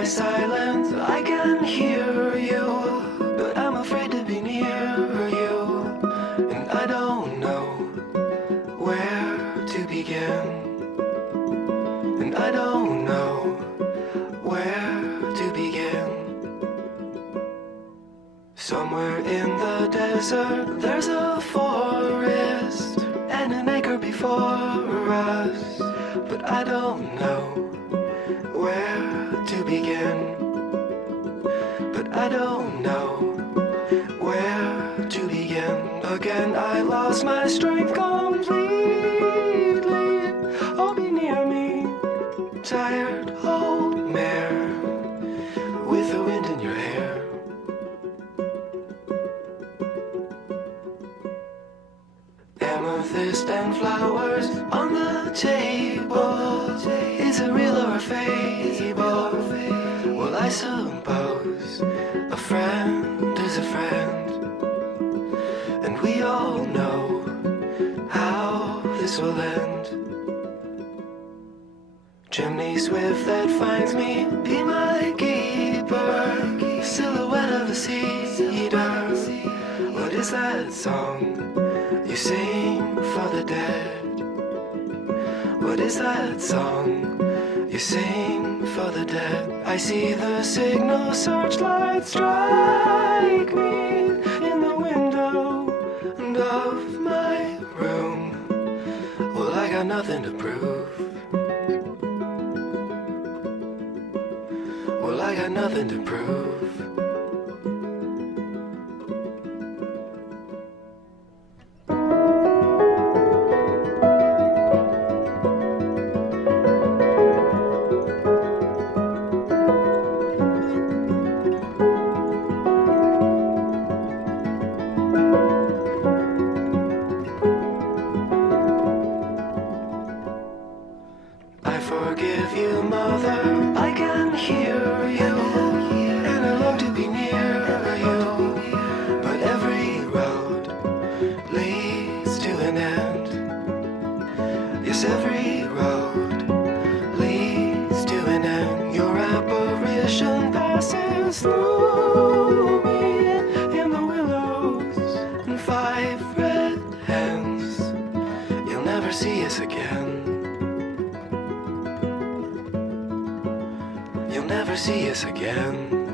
my silence, I can hear you, but I'm afraid to be near you, and I don't know where to begin, and I don't know where to begin. Somewhere in the desert there's a forest and an acre before us, but I don't know where to begin, but I don't know where to begin. Again I lost my strength completely. Oh, be near me, tired old mare with the wind in your hair. Amethyst and flowers on the table. Is it real or a fable? Well, I suppose a friend is a friend, and we all know how this will end. Chimney swift that finds me, be my keeper. Silhouette of a cedar. What is that song you sing for the dead? What is that song you sing for the dead? I see the signal searchlight strike me in the window of my room. Well, I got nothing to prove. Well, I got nothing to prove. Forgive you, mother, I can hear you, and I long to be near you, but every road leads to an end. Yes, every road leads to an end. Your apparition passes through me in the willows and 5 red hens. You'll never see us again. You'll never see us again.